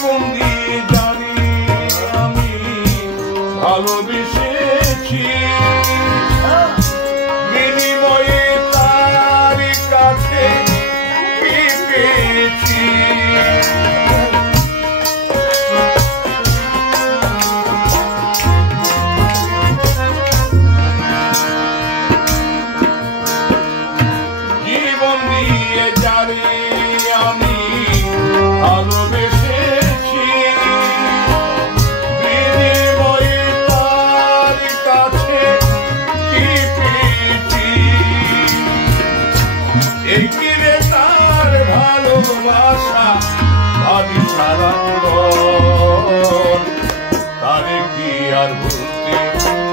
জীবন দিয়ে জানি আমি ভালোবেসেছি, বিনিময়ে তার কাছে কি পেয়েছি। জীবন দিয়ে জানি আমি ভালোবেসেছি, বিনিময়ে তার কাছে কি পেয়েছি। এই কিরে তার ভালোবাসা ভাবি সারাক্ষণ, তারে কি আর ভুলতে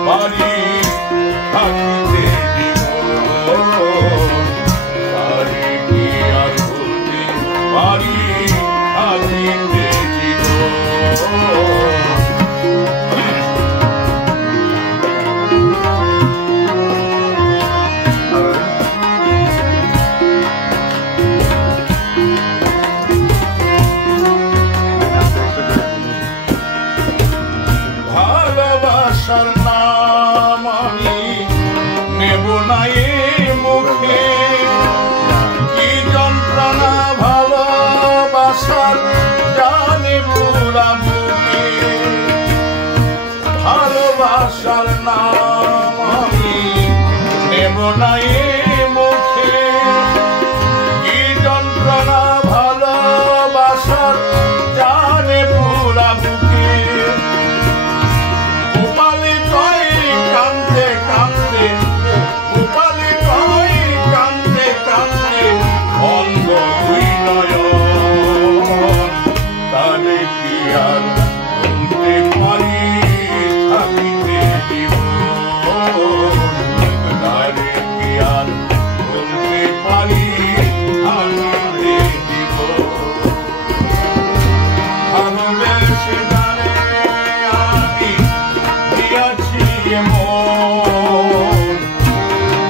পারি থাকিতে জীবন, তারে কি আর ভুলতে পারি থাকিতে জীবন। ভালোবাসার নাম আমি নেব না এ মুখে, কি যন্ত্রণা ভালোবাসার জানি পুরা বুকে। ভালোবাসার নাম আমি নেব না এ মুখে, কি যন্ত্রণা ভালোবাসার জানি পুরা বুকে।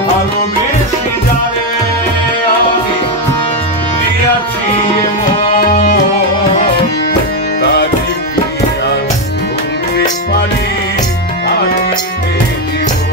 ভালোবেসে জানে আমি দিয়াছি মন, তারে কি আর ভুলতে পারি থাকিতে জীবন।